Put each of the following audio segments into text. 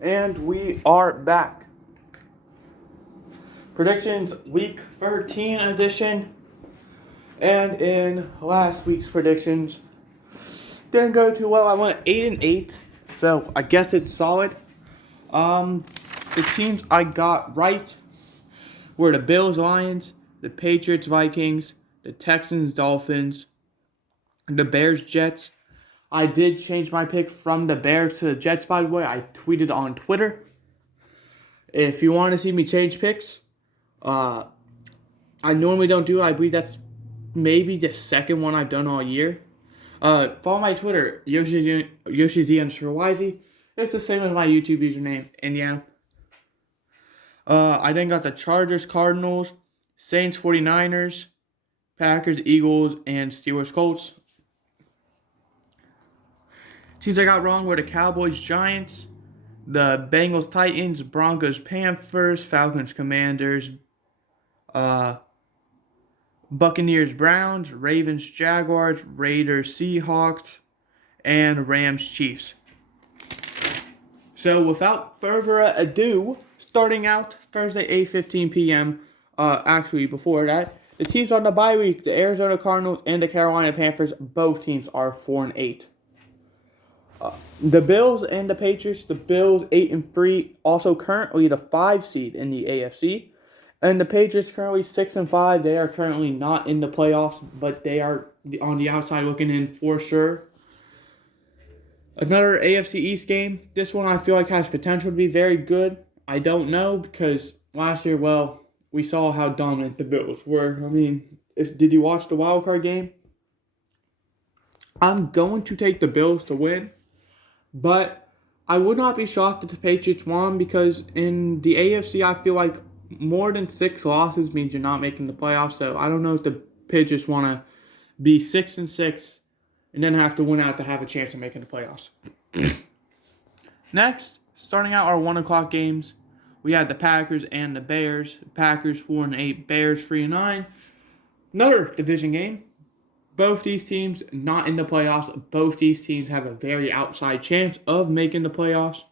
And we are back. Predictions week 13 edition. And in last week's predictions, didn't go too well. I went 8-8, so I guess it's solid. The teams I got right were the Bills, Lions, the Patriots, Vikings, the Texans, Dolphins, the Bears, Jets. I did change my pick from the Bears to the Jets, by the way. I tweeted on Twitter. If you want to see me change picks, I normally don't do it. I believe that's maybe the second one I've done all year. Follow my Twitter, YoshiZ_YZ. It's the same as my YouTube username. And yeah. I then got the Chargers, Cardinals, Saints, 49ers, Packers, Eagles, and Steelers, Colts. Teams I got wrong were the Cowboys, Giants, the Bengals, Titans, Broncos, Panthers, Falcons, Commanders, Buccaneers, Browns, Ravens, Jaguars, Raiders, Seahawks, and Rams, Chiefs. So without further ado, starting out Thursday, 8:15 p.m., actually before that, the teams on the bye week, the Arizona Cardinals and the Carolina Panthers, both teams are 4-8. The Bills and the Patriots, the Bills 8-3, also currently the 5 seed in the AFC. And the Patriots currently 6-5. They are currently not in the playoffs, but they are on the outside looking in for sure. Another AFC East game. This one I feel like has potential to be very good. I don't know because last year, we saw how dominant the Bills were. I mean, did you watch the wild card game? I'm going to take the Bills to win, but I would not be shocked if the Patriots won because in the AFC, I feel like more than 6 losses means you're not making the playoffs. So I don't know if the Patriots want to be 6-6 and then have to win out to have a chance of making the playoffs. Next, starting out our 1 o'clock games, we had the Packers and the Bears. Packers 4-8, Bears 3-9. Another division game. Both these teams not in the playoffs. Both these teams have a very outside chance of making the playoffs.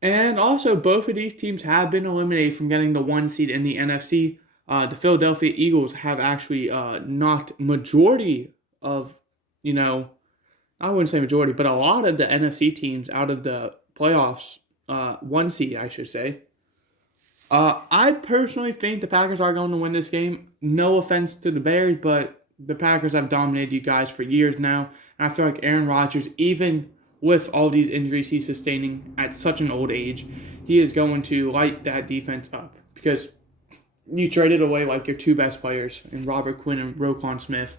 And also, both of these teams have been eliminated from getting the 1 seed in the NFC. The Philadelphia Eagles have actually knocked majority of, I wouldn't say majority, but a lot of the NFC teams out of the playoffs, 1 seed, I should say. I personally think the Packers are going to win this game. No offense to the Bears, but the Packers have dominated you guys for years now. And I feel like Aaron Rodgers, even with all these injuries he's sustaining at such an old age, he is going to light that defense up. Because you traded away like your 2 best players in Robert Quinn and Roquan Smith.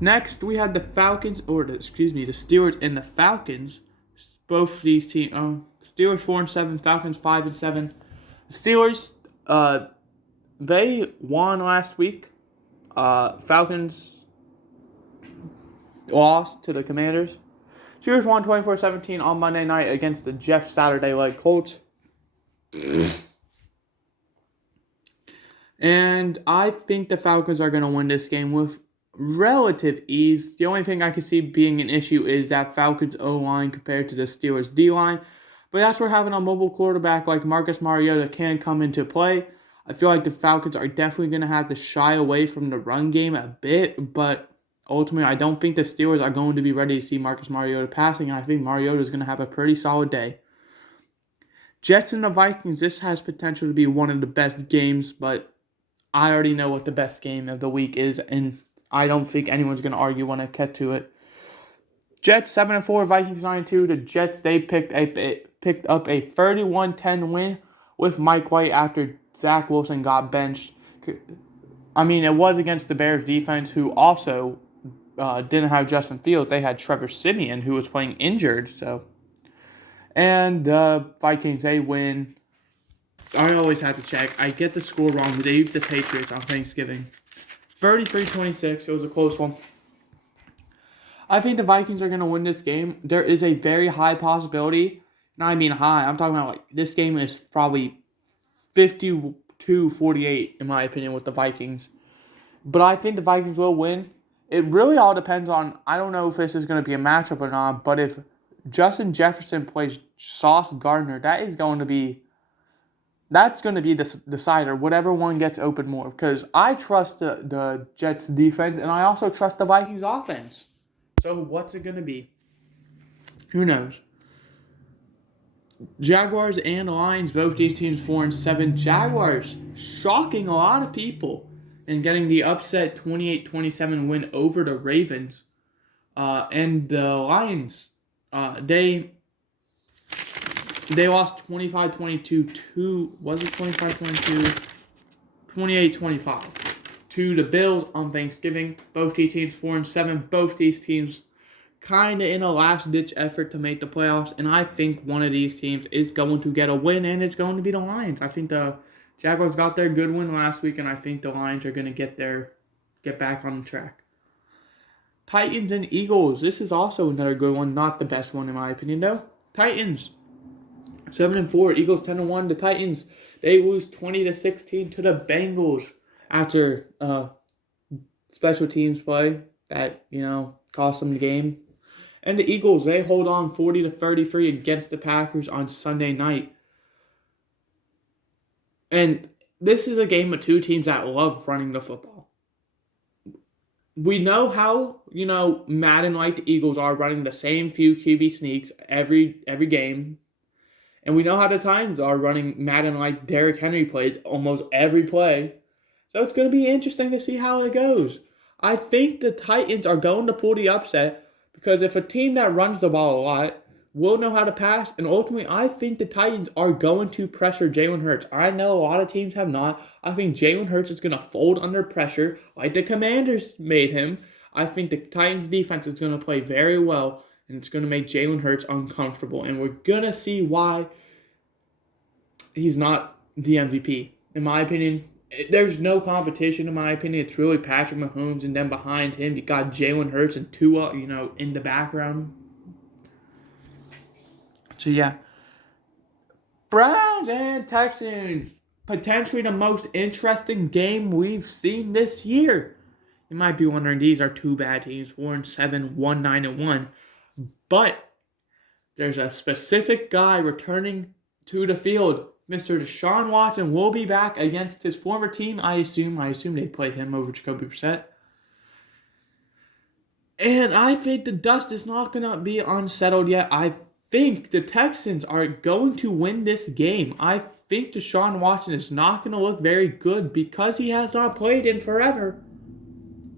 Next, we had the Steelers and the Falcons. Both of these teams, Steelers 4-7, Falcons 5-7. Steelers, they won last week. Falcons lost to the Commanders. Steelers won 24-17 on Monday night against the Jeff Saturday-led Colts. And I think the Falcons are going to win this game with relative ease. The only thing I can see being an issue is that Falcons O-line compared to the Steelers D-line. But that's where having a mobile quarterback like Marcus Mariota can come into play. I feel like the Falcons are definitely going to have to shy away from the run game a bit. But ultimately, I don't think the Steelers are going to be ready to see Marcus Mariota passing. And I think Mariota is going to have a pretty solid day. Jets and the Vikings, this has potential to be one of the best games. But I already know what the best game of the week is. And I don't think anyone's going to argue when I get to it. Jets 7-4, Vikings 9-2. The Jets, they picked up a 31-10 win with Mike White after Zach Wilson got benched. I mean, it was against the Bears defense, who also didn't have Justin Fields. They had Trevor Siemian, who was playing injured. And the Vikings, they win. I always have to check. I get the score wrong. They beat the Patriots on Thanksgiving. 33-26. It was a close one. I think the Vikings are going to win this game. There is a very high possibility. And I mean high. I'm talking about this game is probably 52-48 in my opinion with the Vikings. But I think the Vikings will win. It really all depends on, I don't know if this is going to be a matchup or not, but if Justin Jefferson plays Sauce Gardner, that's going to be the decider, whatever one gets open more. Because I trust the Jets defense, and I also trust the Vikings offense. So what's it going to be? Who knows? Jaguars and Lions, both these teams 4-7. Jaguars shocking a lot of people and getting the upset 28-27 win over the Ravens. And the Lions, they lost 25-22 to, was it 25-22? 28-25 to the Bills on Thanksgiving. Both these teams 4-7. Both these teams kind of in a last-ditch effort to make the playoffs, and I think one of these teams is going to get a win, and it's going to be the Lions. I think the Jaguars got their good win last week, and I think the Lions are going to get back on track. Titans and Eagles. This is also another good one, not the best one in my opinion, though. Titans 7-4, Eagles 10-1. The Titans, they lose 20-16 to the Bengals after special teams play that cost them the game. And the Eagles, they hold on 40-33 against the Packers on Sunday night. And this is a game of two teams that love running the football. We know how, Madden-like the Eagles are, running the same few QB sneaks every game. And we know how the Titans are running Madden-like Derrick Henry plays almost every play. So it's going to be interesting to see how it goes. I think the Titans are going to pull the upset because if a team that runs the ball a lot will know how to pass, and ultimately I think the Titans are going to pressure Jalen Hurts. I know a lot of teams have not. I think Jalen Hurts is going to fold under pressure like the Commanders made him. I think the Titans defense is going to play very well, and it's going to make Jalen Hurts uncomfortable. And we're going to see why he's not the MVP. In my opinion, there's no competition, in my opinion. It's really Patrick Mahomes, and then behind him, you got Jalen Hurts and Tua, in the background. So, yeah. Browns and Texans. Potentially the most interesting game we've seen this year. You might be wondering, these are two bad teams, 4-7, 1-9-1. But there's a specific guy returning to the field. Mr. Deshaun Watson will be back against his former team, I assume they played him over Jacoby Brissett. And I think the dust is not going to be unsettled yet. I think the Texans are going to win this game. I think Deshaun Watson is not going to look very good because he has not played in forever.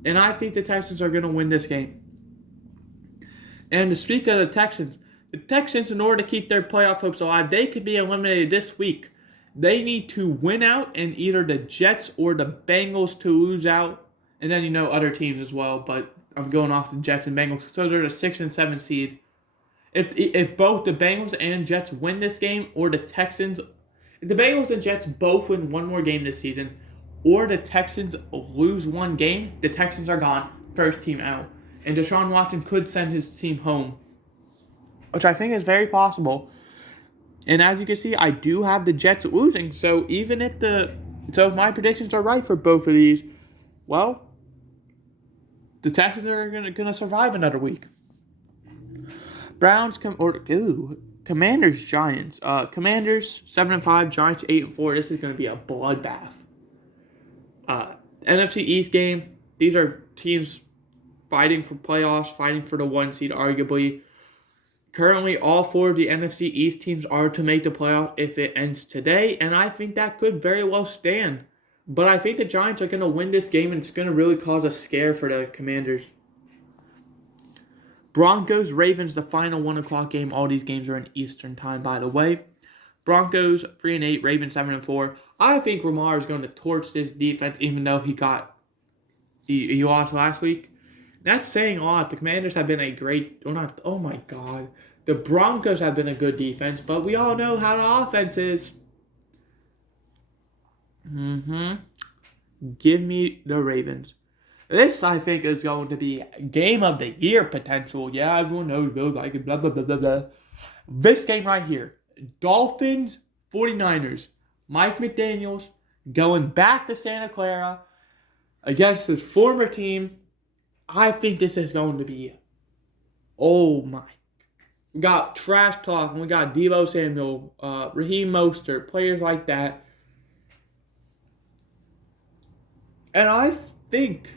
And I think the Texans are going to win this game. And to speak of the Texans, in order to keep their playoff hopes alive, they could be eliminated this week. They need to win out and either the Jets or the Bengals to lose out. And then, other teams as well. But I'm going off the Jets and Bengals. So those are the 6 and 7 seed. If both the Bengals and Jets win this game, or the Texans, if the Bengals and Jets both win one more game this season, or the Texans lose one game, the Texans are gone. First team out. And Deshaun Watson could send his team home, which I think is very possible. And as you can see, I do have the Jets losing. So if my predictions are right for both of these, well, the Texans are gonna survive another week. Commanders, Giants. Commanders 7-5, Giants 8-4. This is gonna be a bloodbath. NFC East game. These are teams fighting for playoffs, fighting for the 1 seed, arguably. Currently, all 4 of the NFC East teams are to make the playoff if it ends today, and I think that could very well stand. But I think the Giants are going to win this game, and it's going to really cause a scare for the Commanders. Broncos, Ravens, the final 1 o'clock game. All these games are in Eastern time, by the way. Broncos 3-8, Ravens 7-4. I think Lamar is going to torch this defense, even though he lost last week. That's saying a lot. The Commanders have been the Broncos have been a good defense, but we all know how the offense is. Give me the Ravens. This, I think, is going to be game of the year potential. Yeah, everyone knows Bill like it, blah, blah, blah, blah, blah. This game right here. Dolphins, 49ers. Mike McDaniels going back to Santa Clara against his former team. I think this is going to be, oh my. We got trash talk, and we got Deebo Samuel, Raheem Mostert, players like that. And I think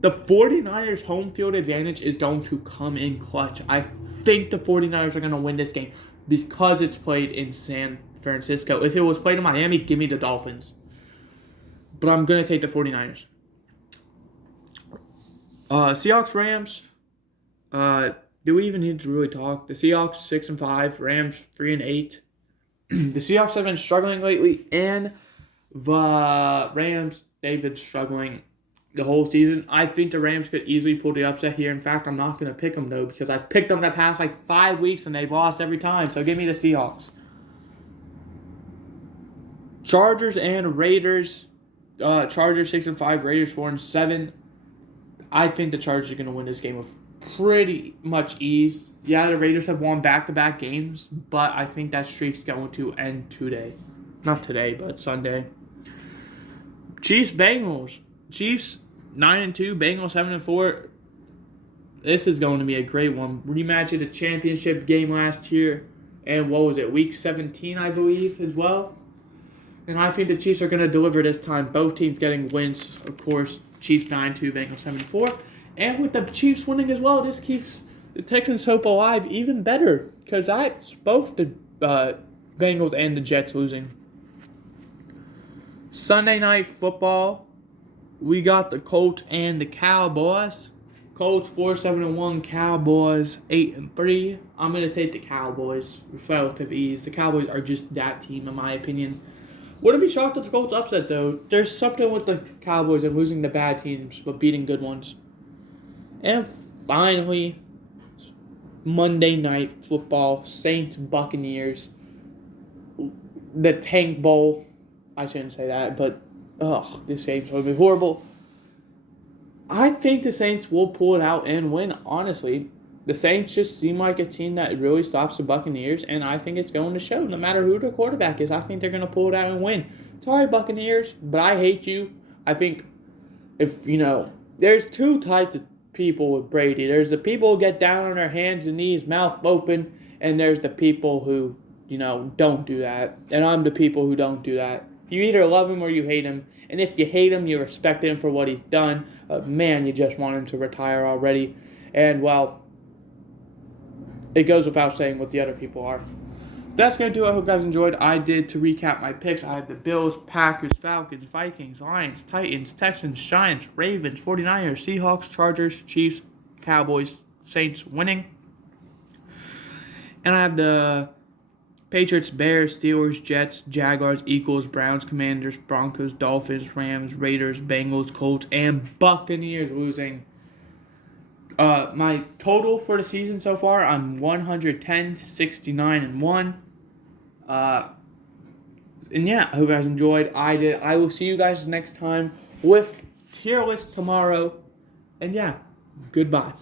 the 49ers' home field advantage is going to come in clutch. I think the 49ers are going to win this game because it's played in San Francisco. If it was played in Miami, give me the Dolphins. But I'm going to take the 49ers. Seahawks, Rams. Do we even need to really talk? The Seahawks 6-5, Rams 3-8. The Seahawks have been struggling lately, and the Rams, they've been struggling the whole season. I think the Rams could easily pull the upset here. In fact, I'm not going to pick them, though, because I picked them the past 5 weeks, and they've lost every time. So give me the Seahawks. Chargers and Raiders. Chargers 6-5, Raiders 4-7. I think the Chargers are going to win this game with pretty much ease. Yeah, the Raiders have won back-to-back games, but I think that streak's going to end today. Not today, but Sunday. Chiefs, Bengals. Chiefs 9-2, Bengals 7-4. This is going to be a great one. Rematch of the championship game last year, and what was it, week 17, I believe, as well. And I think the Chiefs are going to deliver this time. Both teams getting wins, of course. Chiefs 9-2, Bengals 7-4. And with the Chiefs winning as well, this keeps the Texans' hope alive even better. Because that's both the Bengals and the Jets losing. Sunday Night Football. We got the Colts and the Cowboys. Colts 4-7-1, Cowboys 8-3. I'm going to take the Cowboys with relative ease. The Cowboys are just that team, in my opinion. Wouldn't be shocked if the Colts upset, though. There's something with the Cowboys of losing the bad teams, but beating good ones. And finally, Monday Night Football, Saints, Buccaneers. The Tank Bowl. I shouldn't say that, but this game's going to be horrible. I think the Saints will pull it out and win, honestly. The Saints just seem like a team that really stops the Buccaneers, and I think it's going to show. No matter who the quarterback is, I think they're going to pull it out and win. Sorry, Buccaneers, but I hate you. I think there's two types of people with Brady. There's the people who get down on their hands and knees, mouth open, and there's the people who, don't do that. And I'm the people who don't do that. You either love him or you hate him. And if you hate him, you respect him for what he's done. Man, you just want him to retire already. And, well, it goes without saying what the other people are. That's going to do it. I hope you guys enjoyed. I did, to recap my picks, I have the Bills, Packers, Falcons, Vikings, Lions, Titans, Texans, Giants, Ravens, 49ers, Seahawks, Chargers, Chiefs, Cowboys, Saints winning. And I have the Patriots, Bears, Steelers, Jets, Jaguars, Eagles, Browns, Commanders, Broncos, Dolphins, Rams, Raiders, Bengals, Colts, and Buccaneers losing. My total for the season so far, I'm 110, 69-1. And yeah, I hope you guys enjoyed. I did. I will see you guys next time with tier list tomorrow. And yeah, goodbye.